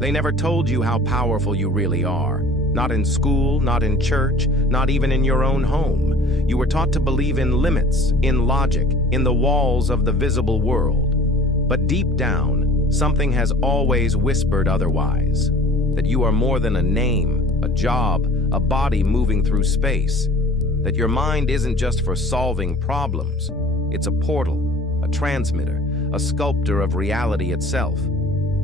They never told you how powerful you really are. Not in school, not in church, not even in your own home. You were taught to believe in limits, in logic, in the walls of the visible world. But deep down, something has always whispered otherwise. That you are more than a name, a job, a body moving through space. That your mind isn't just for solving problems. It's a portal, a transmitter, a sculptor of reality itself.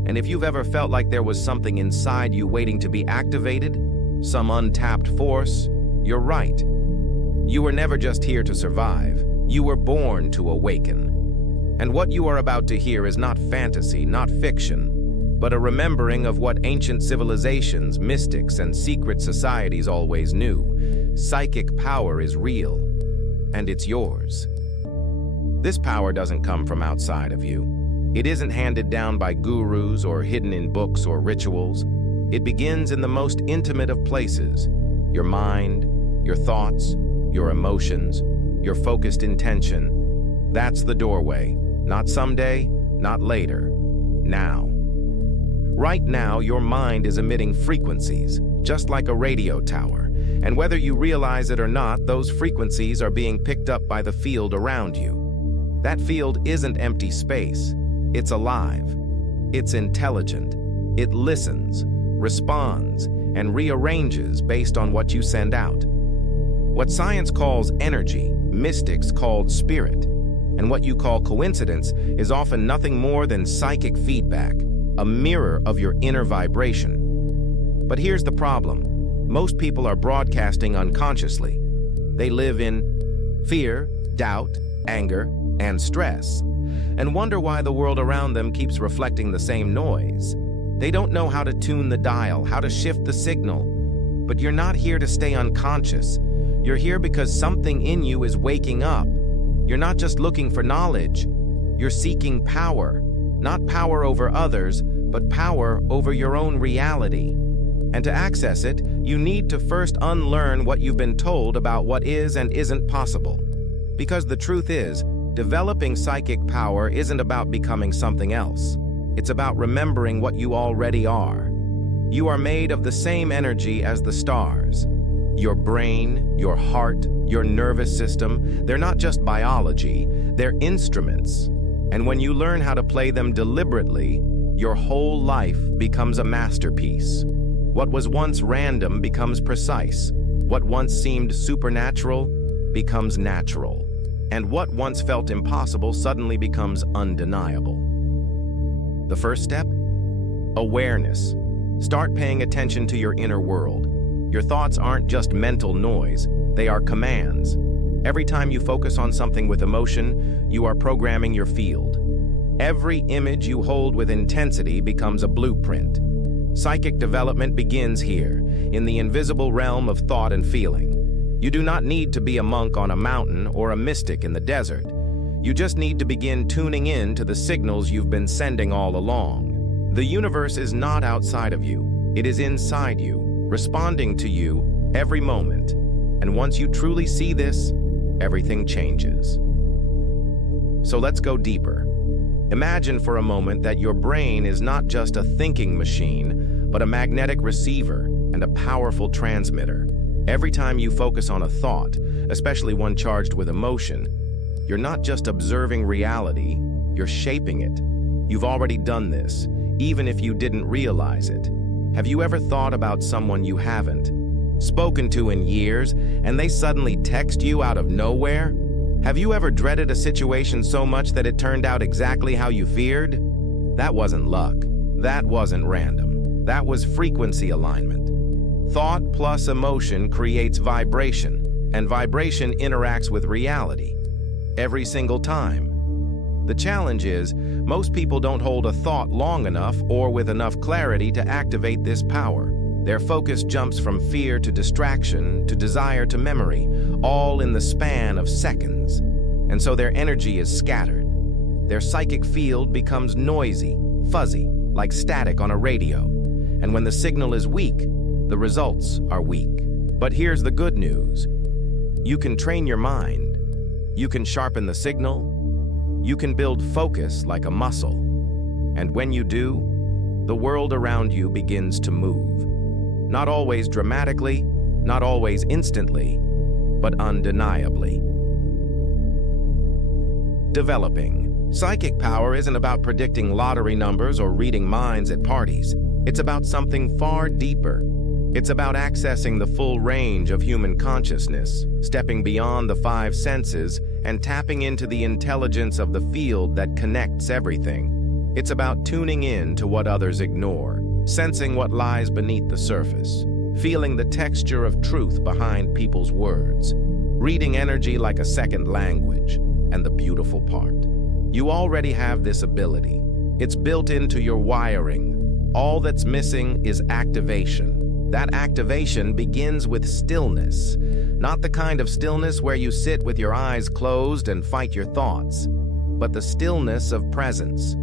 And if you've ever felt like there was something inside you waiting to be activated, some untapped force, you're right. You were never just here to survive. You were born to awaken. And what you are about to hear is not fantasy, not fiction, but a remembering of what ancient civilizations, mystics, and secret societies always knew. Psychic power is real, and it's yours. This power doesn't come from outside of you. It isn't handed down by gurus or hidden in books or rituals. It begins in the most intimate of places: your mind, your thoughts, your emotions, your focused intention. That's the doorway. Not someday, not later. Now. Right now, your mind is emitting frequencies, just like a radio tower. And whether you realize it or not, those frequencies are being picked up by the field around you. That field isn't empty space. It's alive. It's intelligent. It listens, responds, and rearranges based on what you send out. What science calls energy, mystics called spirit. And what you call coincidence is often nothing more than psychic feedback, a mirror of your inner vibration. But here's the problem. Most people are broadcasting unconsciously. They live in fear, doubt, anger, and stress, and wonder why the world around them keeps reflecting the same noise. They don't know how to tune the dial, how to shift the signal. But you're not here to stay unconscious. You're here because something in you is waking up. You're not just looking for knowledge. You're seeking power. Not power over others, but power over your own reality. And to access it, you need to first unlearn what you've been told about what is and isn't possible. Because the truth is, developing psychic power isn't about becoming something else. It's about remembering what you already are. You are made of the same energy as the stars. Your brain, your heart, your nervous system, they're not just biology, they're instruments. And when you learn how to play them deliberately, your whole life becomes a masterpiece. What was once random becomes precise. What once seemed supernatural becomes natural. And what once felt impossible suddenly becomes undeniable. The first step? Awareness. Start paying attention to your inner world. Your thoughts aren't just mental noise, they are commands. Every time you focus on something with emotion, you are programming your field. Every image you hold with intensity becomes a blueprint. Psychic development begins here, in the invisible realm of thought and feeling. You do not need to be a monk on a mountain or a mystic in the desert. You just need to begin tuning in to the signals you've been sending all along. The universe is not outside of you. It is inside you, responding to you every moment. And once you truly see this, everything changes. So let's go deeper. Imagine for a moment that your brain is not just a thinking machine, but a magnetic receiver and a powerful transmitter. Every time you focus on a thought, especially one charged with emotion, you're not just observing reality, you're shaping it. You've already done this, even if you didn't realize it. Have you ever thought about someone you haven't spoken to in years, and they suddenly text you out of nowhere? Have you ever dreaded a situation so much that it turned out exactly how you feared? That wasn't luck. That wasn't random. That was frequency alignment. Thought plus emotion creates vibration, and vibration interacts with reality every single time. The challenge is, most people don't hold a thought long enough or with enough clarity to activate this power. Their focus jumps from fear to distraction to desire to memory, all in the span of seconds. And so their energy is scattered. Their psychic field becomes noisy, fuzzy, like static on a radio. And when the signal is weak, the results are weak. But here's the good news. You can train your mind. You can sharpen the signal. You can build focus like a muscle. And when you do, the world around you begins to move. Not always dramatically, not always instantly, but undeniably. Developing. Psychic power isn't about predicting lottery numbers or reading minds at parties. It's about something far deeper. It's about accessing the full range of human consciousness, stepping beyond the five senses, and tapping into the intelligence of the field that connects everything. It's about tuning in to what others ignore, sensing what lies beneath the surface, feeling the texture of truth behind people's words, reading energy like a second language. And the beautiful part, you already have this ability. It's built into your wiring. All that's missing is activation. That activation begins with stillness, not the kind of stillness where you sit with your eyes closed and fight your thoughts, but the stillness of presence,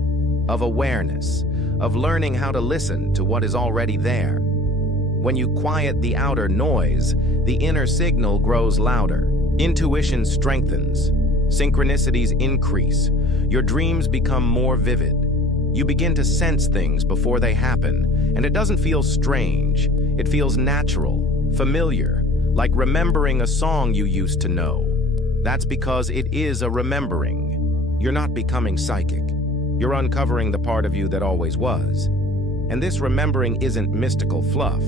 of awareness, of learning how to listen to what is already there. When you quiet the outer noise, the inner signal grows louder, intuition strengthens, synchronicities increase, your dreams become more vivid. You begin to sense things before they happen, and it doesn't feel strange. It feels natural, familiar, like remembering a song you used to know. That's because it is a remembering. You're not becoming psychic. You're uncovering the part of you that always was. And this remembering isn't mystical fluff.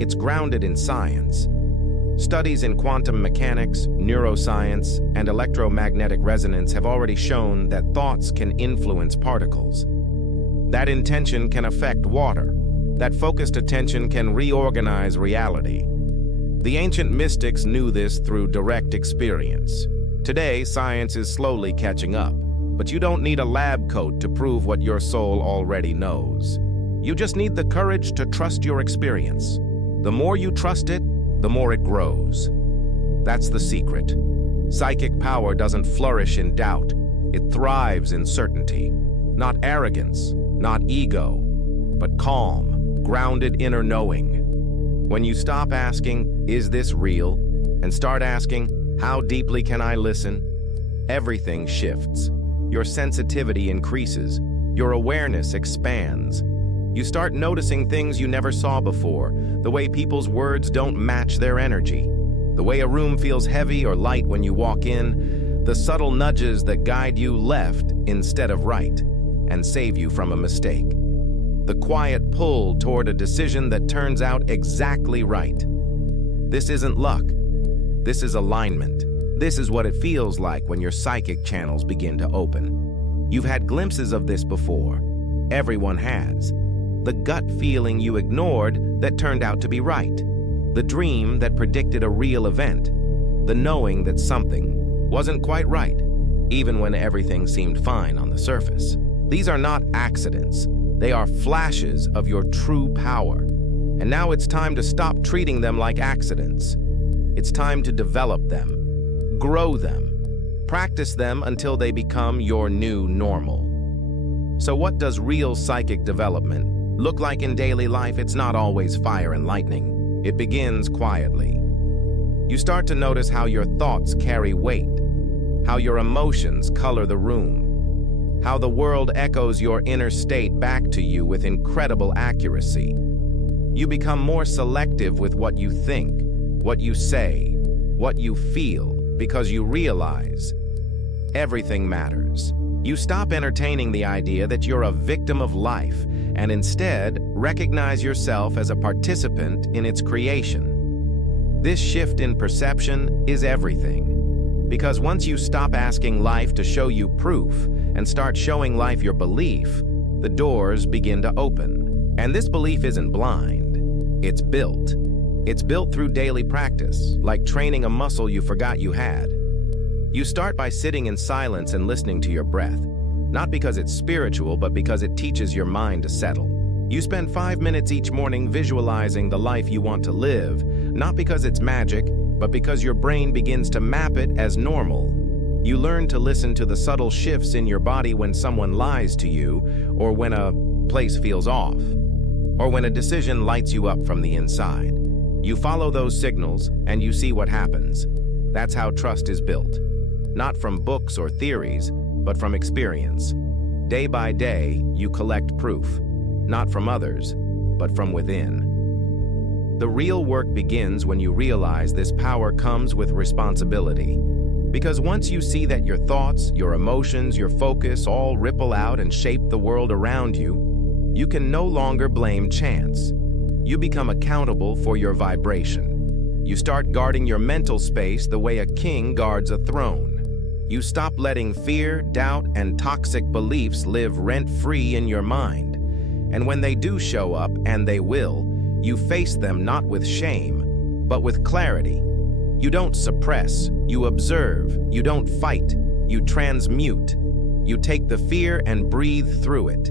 It's grounded in science. Studies in quantum mechanics, neuroscience, and electromagnetic resonance have already shown that thoughts can influence particles. That intention can affect water. That focused attention can reorganize reality. The ancient mystics knew this through direct experience. Today, science is slowly catching up, but you don't need a lab coat to prove what your soul already knows. You just need the courage to trust your experience. The more you trust it, the more it grows. That's the secret. Psychic power doesn't flourish in doubt. It thrives in certainty. Not arrogance, not ego, but calm, grounded inner knowing. When you stop asking, "Is this real?" and start asking, "How deeply can I listen?" everything shifts. Your sensitivity increases. Your awareness expands. You start noticing things you never saw before, the way people's words don't match their energy, the way a room feels heavy or light when you walk in, the subtle nudges that guide you left instead of right and save you from a mistake, the quiet pull toward a decision that turns out exactly right. This isn't luck. This is alignment. This is what it feels like when your psychic channels begin to open. You've had glimpses of this before. Everyone has. The gut feeling you ignored that turned out to be right. The dream that predicted a real event. The knowing that something wasn't quite right, even when everything seemed fine on the surface. These are not accidents. They are flashes of your true power. And now it's time to stop treating them like accidents. It's time to develop them, grow them, practice them until they become your new normal. So what does real psychic development look like in daily life? It's not always fire and lightning. It begins quietly. You start to notice how your thoughts carry weight, how your emotions color the room, how the world echoes your inner state back to you with incredible accuracy. You become more selective with what you think, what you say, what you feel, because you realize everything matters. You stop entertaining the idea that you're a victim of life and instead recognize yourself as a participant in its creation. This shift in perception is everything, because once you stop asking life to show you proof and start showing life your belief, the doors begin to open. And this belief isn't blind, it's built. It's built through daily practice, like training a muscle you forgot you had. You start by sitting in silence and listening to your breath, not because it's spiritual, but because it teaches your mind to settle. You spend 5 minutes each morning visualizing the life you want to live, not because it's magic, but because your brain begins to map it as normal. You learn to listen to the subtle shifts in your body when someone lies to you, or when a place feels off, or when a decision lights you up from the inside. You follow those signals, and you see what happens. That's how trust is built. Not from books or theories, but from experience. Day by day, you collect proof. not from others, but from within. The real work begins when you realize this power comes with responsibility. Because once you see that your thoughts, your emotions, your focus all ripple out and shape the world around you, you can no longer blame chance. You become accountable for your vibration. You start guarding your mental space the way a king guards a throne. You stop letting fear, doubt, and toxic beliefs live rent-free in your mind. And when they do show up, and they will, you face them not with shame, but with clarity. You don't suppress, you observe, you don't fight, you transmute. You take the fear and breathe through it.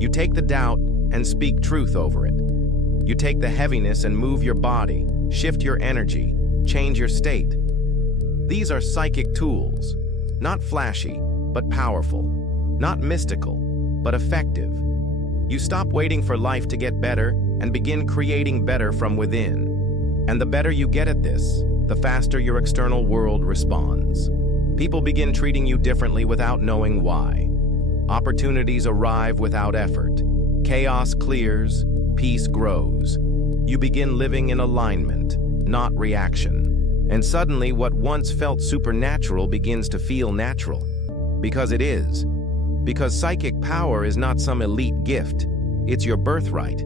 You take the doubt and speak truth over it. You take the heaviness and move your body, shift your energy, change your state. These are psychic tools, not flashy, but powerful, not mystical, but effective. You stop waiting for life to get better and begin creating better from within. And the better you get at this, the faster your external world responds. People begin treating you differently without knowing why. Opportunities arrive without effort. Chaos clears, peace grows. You begin living in alignment, not reaction. And suddenly what once felt supernatural begins to feel natural. Because it is. Because psychic power is not some elite gift. It's your birthright.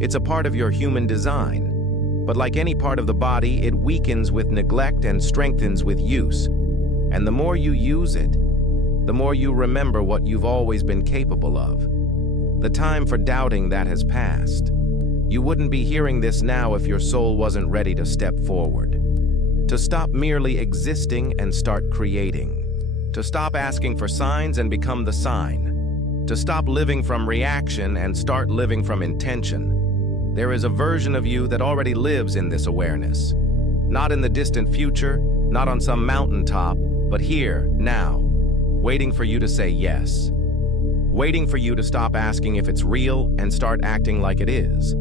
It's a part of your human design. But like any part of the body, it weakens with neglect and strengthens with use. And the more you use it, the more you remember what you've always been capable of. The time for doubting that has passed. You wouldn't be hearing this now if your soul wasn't ready to step forward. To stop merely existing and start creating. To stop asking for signs and become the sign. To stop living from reaction and start living from intention. There is a version of you that already lives in this awareness. Not in the distant future, not on some mountaintop, but here, now, waiting for you to say yes. Waiting for you to stop asking if it's real and start acting like it is.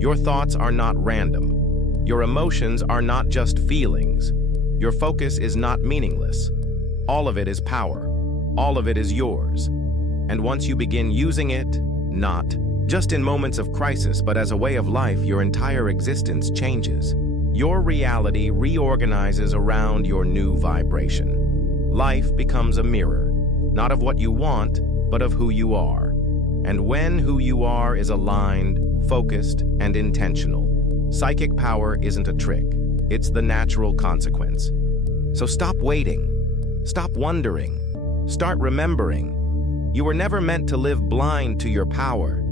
Your thoughts are not random. Your emotions are not just feelings. Your focus is not meaningless. All of it is power. All of it is yours. And once you begin using it, not just in moments of crisis, but as a way of life, your entire existence changes. Your reality reorganizes around your new vibration. Life becomes a mirror, not of what you want, but of who you are. And when who you are is aligned, focused, and intentional, psychic power isn't a trick. It's the natural consequence. So stop waiting. Stop wondering. Start remembering. You were never meant to live blind to your power.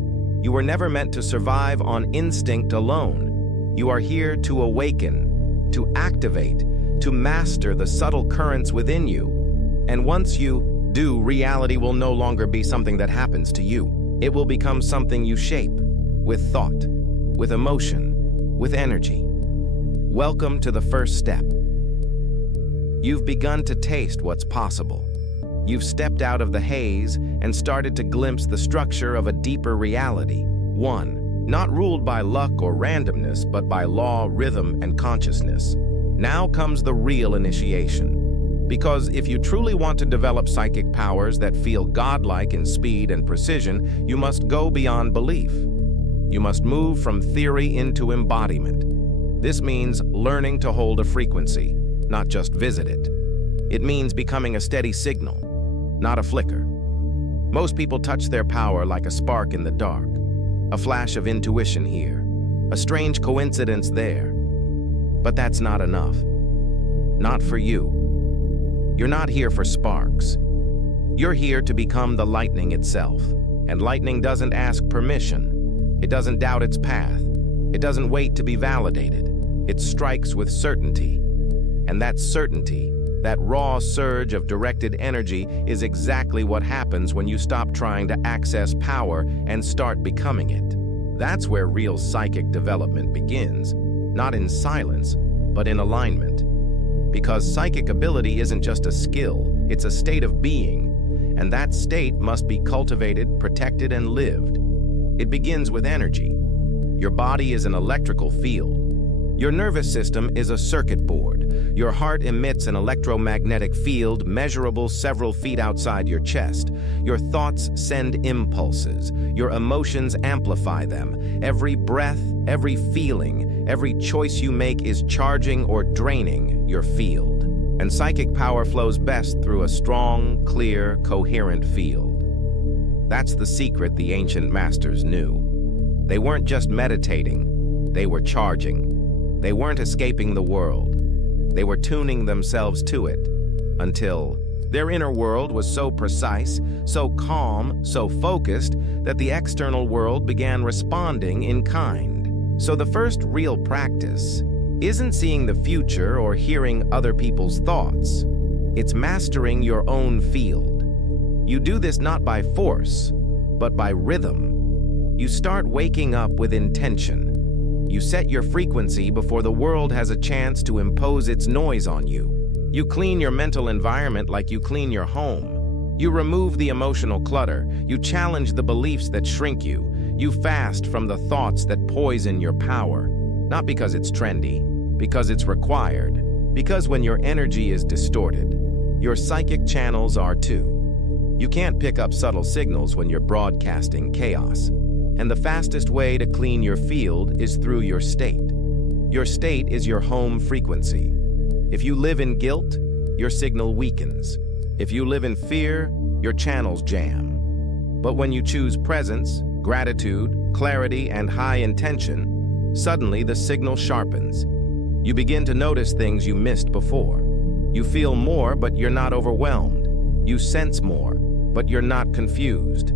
You were never meant to survive on instinct alone. You are here to awaken, to activate, to master the subtle currents within you. And once you do, reality will no longer be something that happens to you. It will become something you shape, with thought, with emotion, with energy. Welcome to the first step. You've begun to taste what's possible. You've stepped out of the haze and started to glimpse the structure of a deeper reality. One, not ruled by luck or randomness, but by law, rhythm, and consciousness. Now comes the real initiation. Because if you truly want to develop psychic powers that feel godlike in speed and precision, you must go beyond belief. You must move from theory into embodiment. This means learning to hold a frequency, not just visit it. It means becoming a steady signal, not a flicker. Most people touch their power like a spark in the dark, a flash of intuition here, a strange coincidence there. But that's not enough. Not for you. You're not here for sparks. You're here to become the lightning itself. And lightning doesn't ask permission. It doesn't doubt its path. It doesn't wait to be validated. It strikes with certainty. And that certainty, that raw surge of directed energy, is exactly what happens when you stop trying to access power and start becoming it. That's where real psychic development begins, not in silence, but in alignment. Because psychic ability isn't just a skill, it's a state of being, and that state must be cultivated, protected, and lived. It begins with energy. Your body is an electrical field. Your nervous system is a circuit board. Your heart emits an electromagnetic field measurable several feet outside your chest. Your thoughts send impulses. Your emotions amplify them. Every breath, every feeling, every choice you make is charging or draining your field. And psychic power flows best through a strong, clear, coherent field. That's the secret the ancient masters knew. They weren't just meditating, they were charging. They weren't escaping the world. They were tuning themselves to it until their inner world was so precise, so calm, so focused that the external world began responding in kind. So the first real practice isn't seeing the future or hearing other people's thoughts. It's mastering your own field. You do this not by force, but by rhythm. You start waking up with intention. You set your frequency before the world has a chance to impose its noise on you. You clean your mental environment like you clean your home. You remove the emotional clutter. You challenge the beliefs that shrink you. You fast from the thoughts that poison your power. Not because it's trendy, because it's required. Because when your energy is distorted, your psychic channels are too. You can't pick up subtle signals when you're broadcasting chaos. And the fastest way to clean your field is through your state. Your state is your home frequency. If you live in guilt, your signal weakens. If you live in fear, your channels jam. But when you choose presence, gratitude, clarity, and high intention, suddenly the signal sharpens. You begin to notice things you missed before. You feel more, but you're not overwhelmed. You sense more, but you're not confused.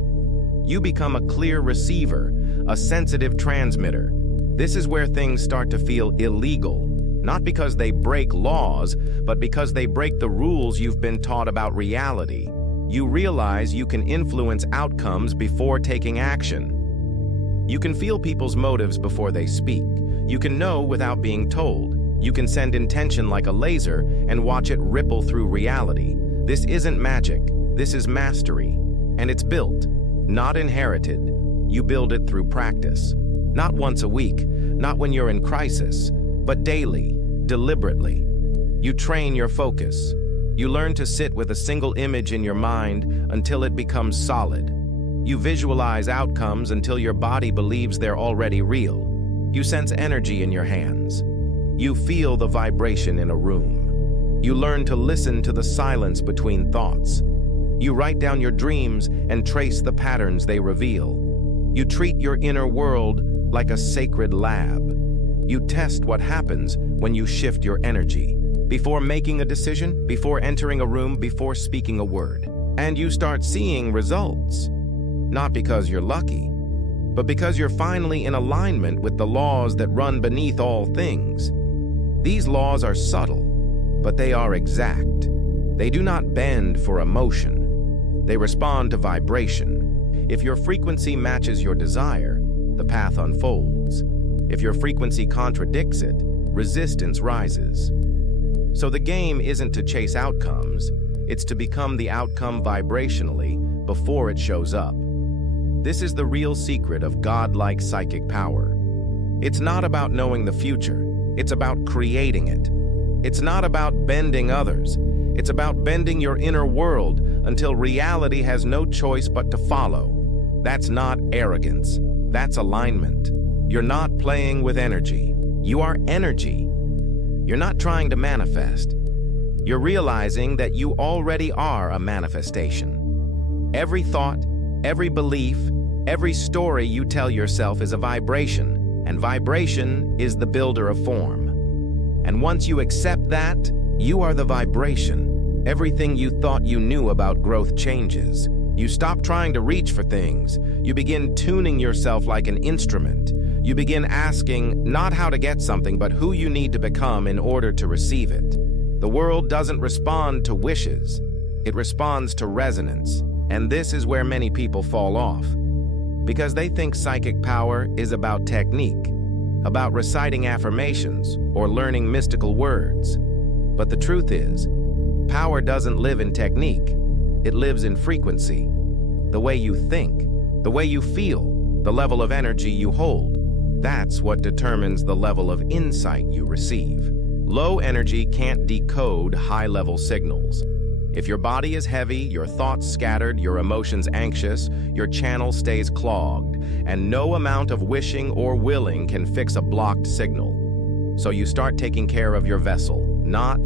You become a clear receiver, a sensitive transmitter. This is where things start to feel illegal, not because they break laws, but because they break the rules you've been taught about reality. You realize you can influence outcomes before taking action. You can feel people's motives before they speak. You can know without being told. You can send intention like a laser and watch it ripple through reality. This isn't magic, this is mastery. And it's built, not inherited. You build it through practice. Not once a week, not when you're in crisis, but daily, deliberately. You train your focus. You learn to sit with a single image in your mind until it becomes solid. You visualize outcomes until your body believes they're already real. You sense energy in your hands. You feel the vibration in a room. You learn to listen to the silence between thoughts. You write down your dreams and trace the patterns they reveal. You treat your inner world like a sacred lab. You test what happens when you shift your energy. Before making a decision, before entering a room, before speaking a word. And you start seeing results. Not because you're lucky, but because you're finally in alignment with the laws that run beneath all things. These laws are subtle, but they are exact. They do not bend for emotion. They respond to vibration. If your frequency matches your desire, the path unfolds. If your frequency contradicts it, resistance rises. So the game isn't to chase outcomes, it's to become the outcome vibrationally before it shows up. This is the real secret of godlike psychic power. It's not about knowing the future, it's about creating it. It's not about bending others, it's about bending your inner world until reality has no choice but to follow. That's not arrogance, that's alignment. You're not playing with energy, you are energy. You're not trying to manifest. You're realizing that you already are a manifestation. Every thought, every belief, every story you tell yourself is a vibration, and vibration is the builder of form. And once you accept that, you are the vibration. Everything you thought you knew about growth changes. You stop trying to reach for things. You begin tuning yourself like an instrument. You begin asking not how to get something, but who you need to become in order to receive it. The world doesn't respond to wishes. It responds to resonance. And this is where many people fall off. Because they think psychic power is about technique, about reciting affirmations or learning mystical words. But the truth is, power doesn't live in technique. It lives in frequency. The way you think, the way you feel, the level of energy you hold. That's what determines the level of insight you receive. Low energy can't decode high-level signals. If your body is heavy, your thoughts scattered, your emotions anxious, your channel stays clogged, and no amount of wishing or willing can fix a blocked signal. So you start taking care of your vessel, not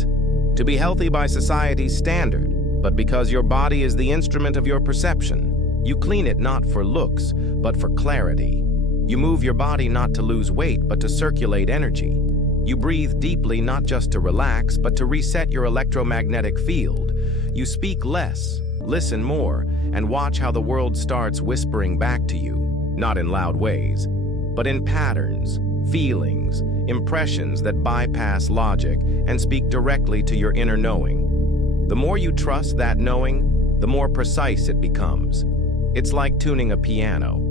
to be healthy by society's standard, but because your body is the instrument of your perception. You clean it not for looks, but for clarity. You move your body not to lose weight, but to circulate energy. You breathe deeply not just to relax, but to reset your electromagnetic field. You speak less, listen more, and watch how the world starts whispering back to you, not in loud ways, but in patterns, feelings, impressions that bypass logic and speak directly to your inner knowing. The more you trust that knowing, the more precise it becomes. It's like tuning a piano.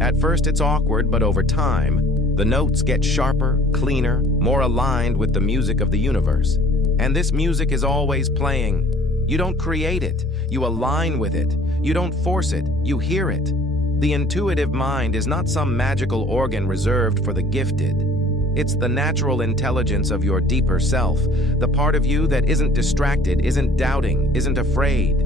At first it's awkward, but over time, the notes get sharper, cleaner, more aligned with the music of the universe. And this music is always playing. You don't create it, you align with it. You don't force it, you hear it. The intuitive mind is not some magical organ reserved for the gifted. It's the natural intelligence of your deeper self, the part of you that isn't distracted, isn't doubting, isn't afraid.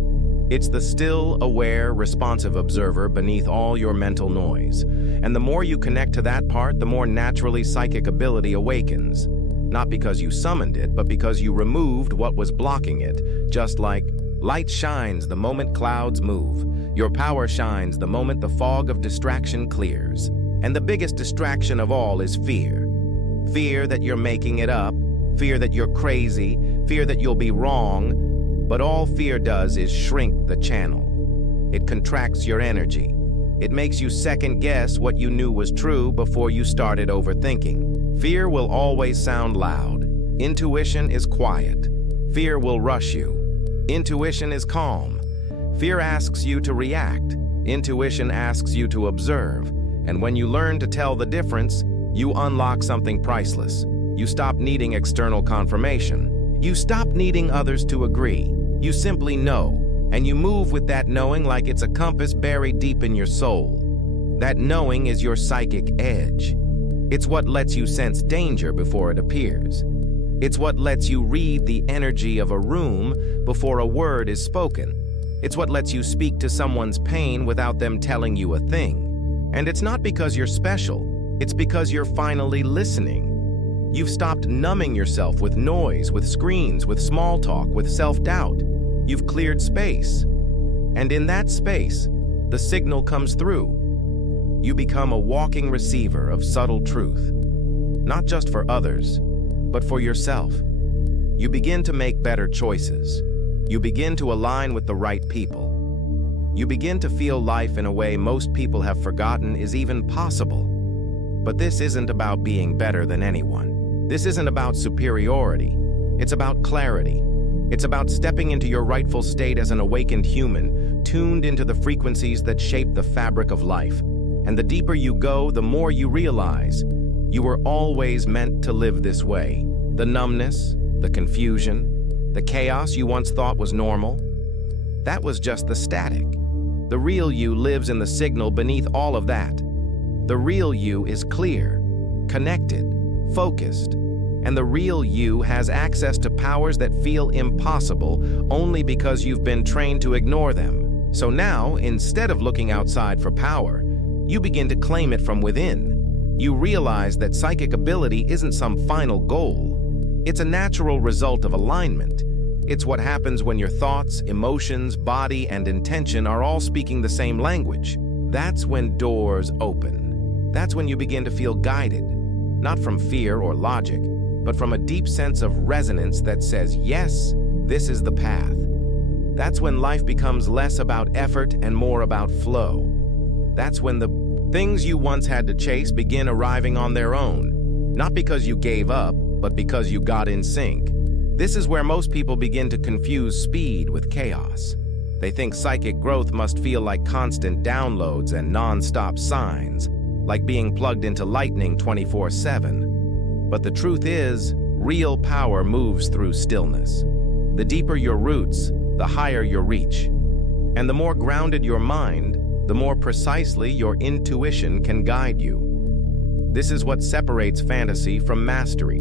It's the still, aware, responsive observer beneath all your mental noise. And the more you connect to that part, the more naturally psychic ability awakens. Not because you summoned it, but because you removed what was blocking it. Just like light shines the moment clouds move. Your power shines the moment the fog of distraction clears. And the biggest distraction of all is fear. Fear that you're making it up, fear that you're crazy, fear that you'll be wrong. But all fear does is shrink the channel. It contracts your energy. It makes you second-guess what you knew was true before you started overthinking. Fear will always sound loud. Intuition is quiet. Fear will rush you. Intuition is calm. Fear asks you to react. Intuition asks you to observe. And when you learn to tell the difference, you unlock something priceless. You stop needing external confirmation. You stop needing others to agree. You simply know, and you move with that knowing like it's a compass buried deep in your soul. That knowing is your psychic edge. It's what lets you sense danger before it appears. It's what lets you read the energy of a room before a word is spoken. It's what lets you speak to someone's pain without them telling you a thing. And it's not because you're special, it's because you're finally listening. You've stopped numbing yourself with noise, with screens, with small talk, with self-doubt. You've cleared space. And in that space, the signal comes through. You become a walking receiver of subtle truth, not just for others, but for yourself. You begin to make better choices. You begin to align with the right people. You begin to feel life in a way most people have forgotten is even possible. But this isn't about being better than anyone. This isn't about superiority. It's about clarity. It's about stepping into your rightful state as an awakened human, tuned into the frequencies that shape the fabric of life. And the deeper you go, the more you realize you were always meant to live this way. The numbness, the confusion, the chaos you once thought was normal, that was just the static. The real you lives in the signal beneath all of that. The real you is clear, connected, focused, and the real you has access to powers that feel impossible only because you've been trained to ignore them. So now, instead of looking outside for power, you begin to claim it from within. You realize that psychic ability isn't some final goal. It's a natural result of alignment. It's what happens when your thoughts, emotions, body, and intention are all speaking the same language. That's when doors open. That's when you begin to feel guided, not from fear or logic, but from a deep sense of resonance that says, yes, this is the path. That's when life becomes less about effort and more about flow. That's when the things you once had to chase begin arriving on their own, not because you gave up, but because you got in sync. This is where most people begin to confuse speed with chaos. They think psychic growth must feel like constant downloads and non-stop signs, like being plugged into lightning 24/7. But the truth is, real power moves through stillness. The deeper your roots, the higher your reach. And the more grounded your mind, the more precisely your intuition can guide you. This is what separates fantasy from mastery.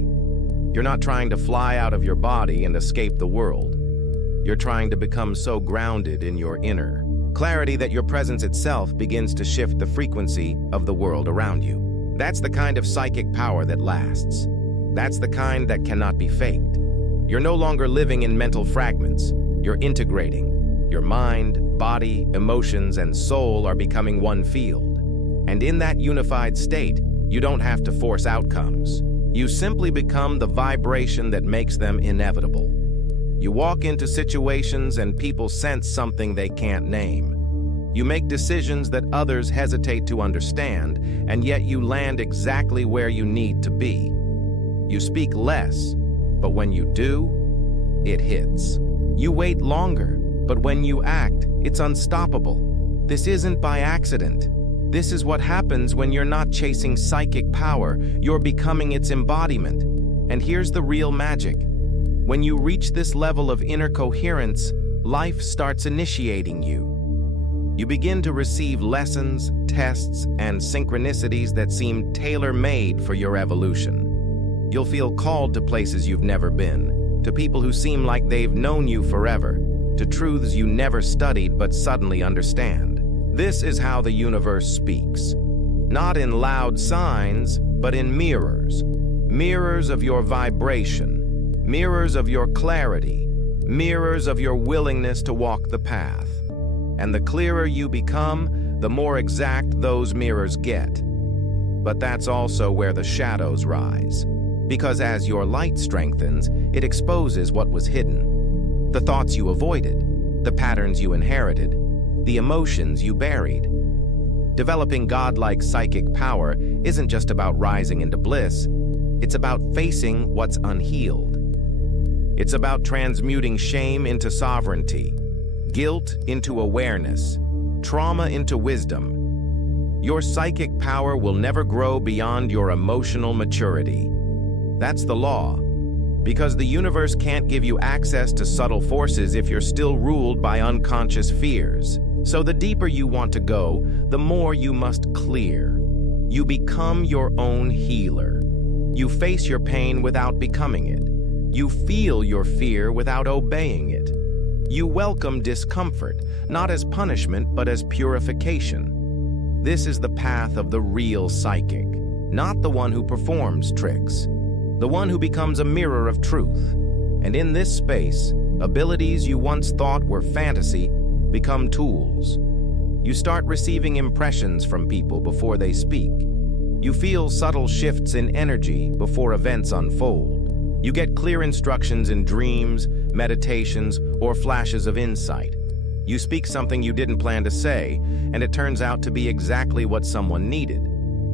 You're not trying to fly out of your body and escape the world. You're trying to become so grounded in your inner clarity that your presence itself begins to shift the frequency of the world around you. That's the kind of psychic power that lasts. That's the kind that cannot be faked. You're no longer living in mental fragments. You're integrating. Your mind, body, emotions, and soul are becoming one field. And in that unified state, you don't have to force outcomes. You simply become the vibration that makes them inevitable. You walk into situations and people sense something they can't name. You make decisions that others hesitate to understand, and yet you land exactly where you need to be. You speak less, but when you do, it hits. You wait longer, but when you act, it's unstoppable. This isn't by accident. This is what happens when you're not chasing psychic power, you're becoming its embodiment. And here's the real magic. When you reach this level of inner coherence, life starts initiating you. You begin to receive lessons, tests, and synchronicities that seem tailor-made for your evolution. You'll feel called to places you've never been, to people who seem like they've known you forever, to truths you never studied but suddenly understand. This is how the universe speaks. Not in loud signs, but in mirrors. Mirrors of your vibration. Mirrors of your clarity, mirrors of your willingness to walk the path. And the clearer you become, the more exact those mirrors get. But that's also where the shadows rise. Because as your light strengthens, it exposes what was hidden. The thoughts you avoided, the patterns you inherited, the emotions you buried. Developing godlike psychic power isn't just about rising into bliss, it's about facing what's unhealed. It's about transmuting shame into sovereignty, guilt into awareness, trauma into wisdom. Your psychic power will never grow beyond your emotional maturity. That's the law, because the universe can't give you access to subtle forces if you're still ruled by unconscious fears. So the deeper you want to go, the more you must clear. You become your own healer. You face your pain without becoming it. You feel your fear without obeying it. You welcome discomfort, not as punishment, but as purification. This is the path of the real psychic, not the one who performs tricks, the one who becomes a mirror of truth. And in this space, abilities you once thought were fantasy become tools. You start receiving impressions from people before they speak. You feel subtle shifts in energy before events unfold. You get clear instructions in dreams, meditations, or flashes of insight. You speak something you didn't plan to say, and it turns out to be exactly what someone needed.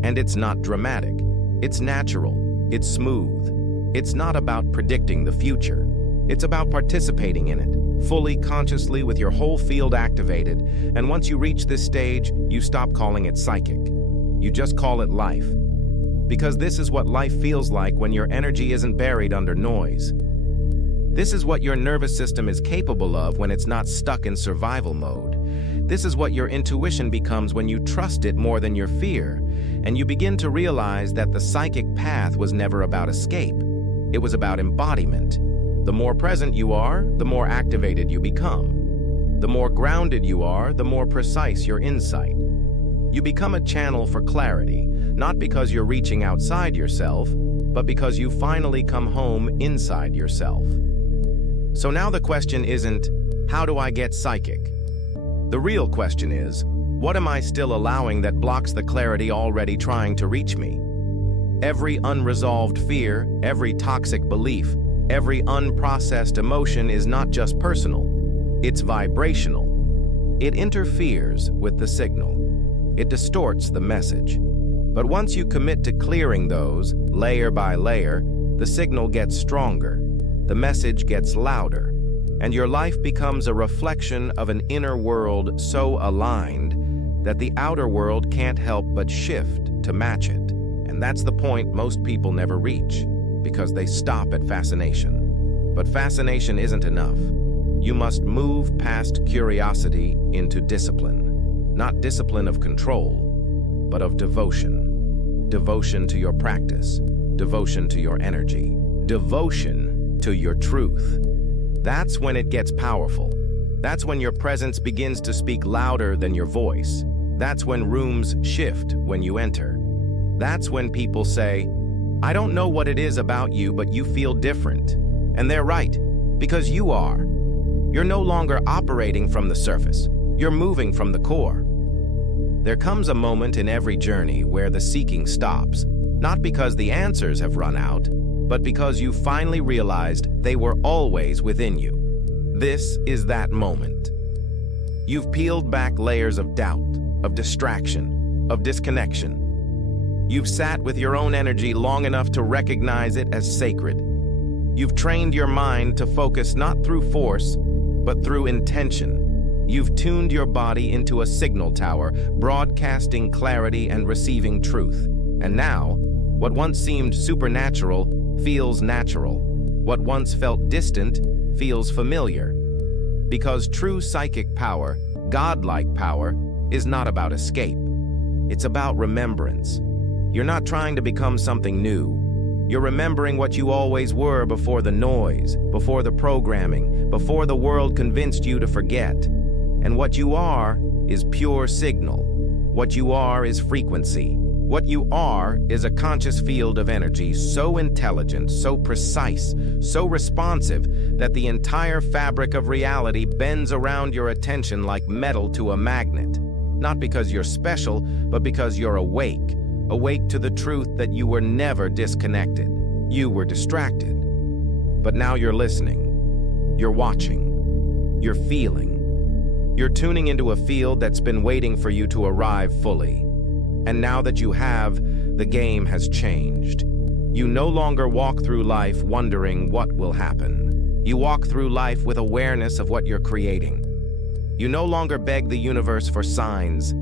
And it's not dramatic. It's natural. It's smooth. It's not about predicting the future. It's about participating in it, fully, consciously, with your whole field activated. And once you reach this stage, you stop calling it psychic. You just call it life. Because this is what life feels like when your energy isn't buried under noise. This is what your nervous system is capable of when it's not stuck in survival mode. This is what your intuition becomes when you trust it more than your fear, and you begin to realize that the psychic path was never about escape. It was about embodiment. The more present you are, the more activated you become. The more grounded you are, the more precise your insight. You become a channel for clarity, not because you're reaching outside yourself, but because you finally come home inside yourself. So now the question isn't, how do I get psychic? The real question is, what am I still allowing that blocks the clarity already trying to reach me? Every unresolved fear, every toxic belief, every unprocessed emotion is not just personal, it's vibrational. It interferes with the signal. It distorts the message. But once you commit to clearing those, layer by layer, the signal gets stronger, the message gets louder, and your life becomes a reflection of an inner world so aligned that the outer world can't help but shift to match it. And that's the point most people never reach, because they stop at fascination. But fascination isn't enough. You must move past curiosity into discipline. Not discipline of control, but of devotion. devotion to your practice, devotion to your energy, devotion to your truth. That's when it gets powerful. That's when your presence begins to speak louder than your voice. That's when rooms shift when you enter. That's when people say, "I don't know what it is about you, but you feel different." And they're right, because you are. You're no longer operating from the surface. You're moving from the core. There comes a moment in every journey where the seeking stops, not because the answers have run out, but because you finally realized they were always within you. This is that moment. You've peeled back layers of doubt, of distraction, of disconnection. You've sat with your own energy long enough to recognize it as sacred. You've trained your mind to focus not through force, but through intention. You've tuned your body into a signal tower, broadcasting clarity and receiving truth. And now, what once seemed supernatural feels natural. What once felt distant feels familiar. Because true psychic power, godlike power, is not about escape. It's about remembrance. You're not trying to become something new. You're remembering what you always were before the noise, before the programming, before the world convinced you to forget. And what you are is pure signal. What you are is frequency. What you are is a conscious field of energy so intelligent, so precise, so responsive that the entire fabric of reality bends around your attention like metal to a magnet. Not because you're special, but because you're awake. Awake to the truth that you were never disconnected. You were distracted. But now you're listening. You're watching. You're feeling. You're tuning into a field that's been waiting for you to arrive fully. And now that you have, the game has changed. You no longer walk through life wondering what will happen. You walk through life with awareness of what you're creating. You no longer beg the universe for signs.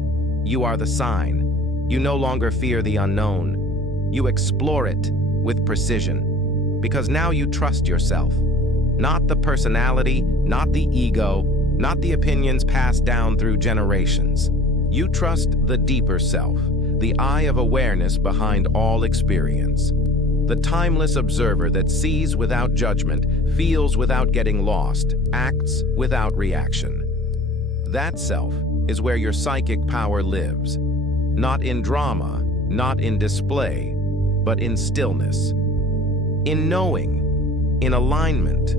You are the sign. You no longer fear the unknown. You explore it with precision. Because now you trust yourself. Not the personality, not the ego, not the opinions passed down through generations. You trust the deeper self, the eye of awareness behind all experience. The timeless observer that sees without judgment, feels without getting lost, acts without reaction. That self is where your psychic power lives. Not in drama, not in display, but in stillness. In knowing, in alignment.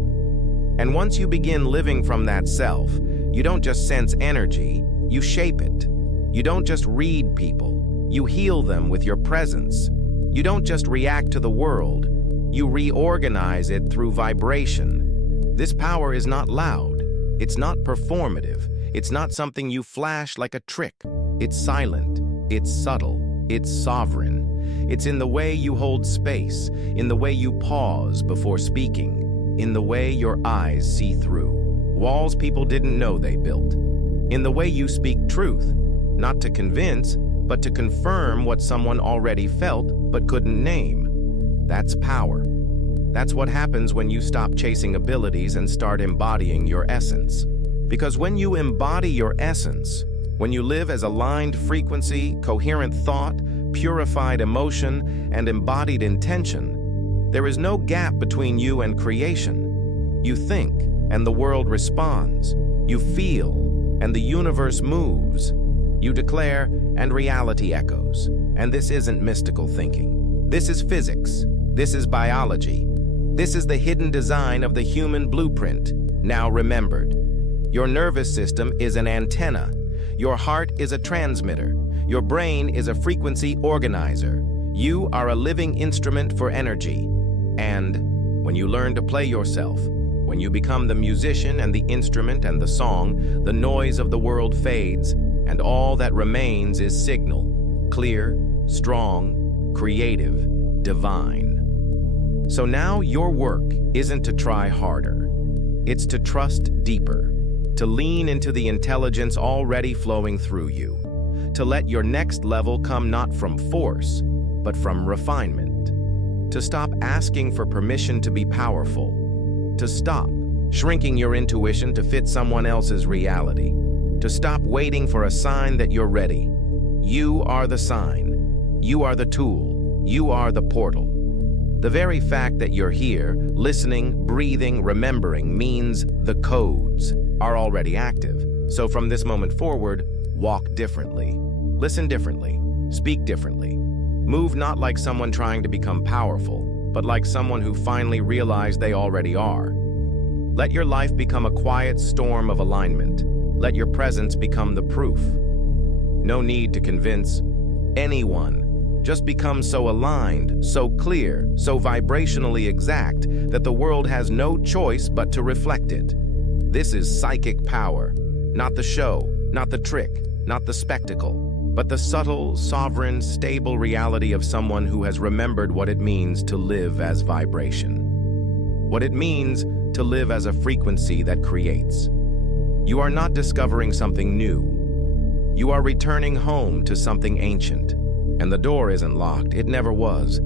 And once you begin living from that self, you don't just sense energy, you shape it. You don't just read people, you heal them with your presence. You don't just react to the world, you reorganize it through vibration. This power is not loud, it's not performative, it's not something you flash like a trick. It's silent, it's subtle, it's sovereign. It's in the way you hold space, in the way you pause before speaking, in the way your eyes see through walls people didn't know they built, in the way you speak truth. Not to convince, but to confirm what someone already felt but couldn't name. That's power. That's what happens when you stop chasing abilities and start embodying your essence. Because when you embody your essence, when you live as aligned frequency, coherent thought, purified emotion, and embodied intention, there is no gap between you and creation. You think, and the world responds. You feel, and the universe moves. You declare, and reality echoes. And this isn't mystical thinking. This is physics. This is biology. This is the hidden design of the human blueprint, now remembered. Your nervous system is an antenna. Your heart is a transmitter. Your brain is a frequency organizer. You are a living instrument for energy. And when you learn to play yourself, when you become the musician and the instrument and the song, the noise of the world fades, and all that remains is signal, clear, strong, creative, divine. So now your work isn't to try harder. It's to trust deeper, to lean into the intelligence already flowing through you, to let your next level come not from force, but from refinement, to stop asking for permission to be powerful, to stop shrinking your intuition to fit someone else's reality, to stop waiting for a sign that you're ready. You are the sign. You are the tool. You are the portal. The very fact that you're here, listening, breathing, remembering, means the codes are already active. So from this moment forward, walk differently. Listen differently. Speak differently. Move not like someone trying to become powerful, but like someone who finally realized they already are. Let your life become a quiet storm of alignment. Let your presence become the proof. No need to convince anyone. Just become so aligned, so clear, so vibrationally exact that the world has no choice but to reflect it. This is psychic power, not the show, not the trick, not the spectacle, but the subtle, sovereign, stable reality of someone who has remembered what it means to live as vibration. What it means to live as a frequency that creates. You are not discovering something new. You are returning home to something ancient. And the door isn't locked, it never was.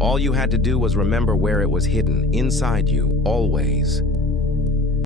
All you had to do was remember where it was hidden, inside you, always.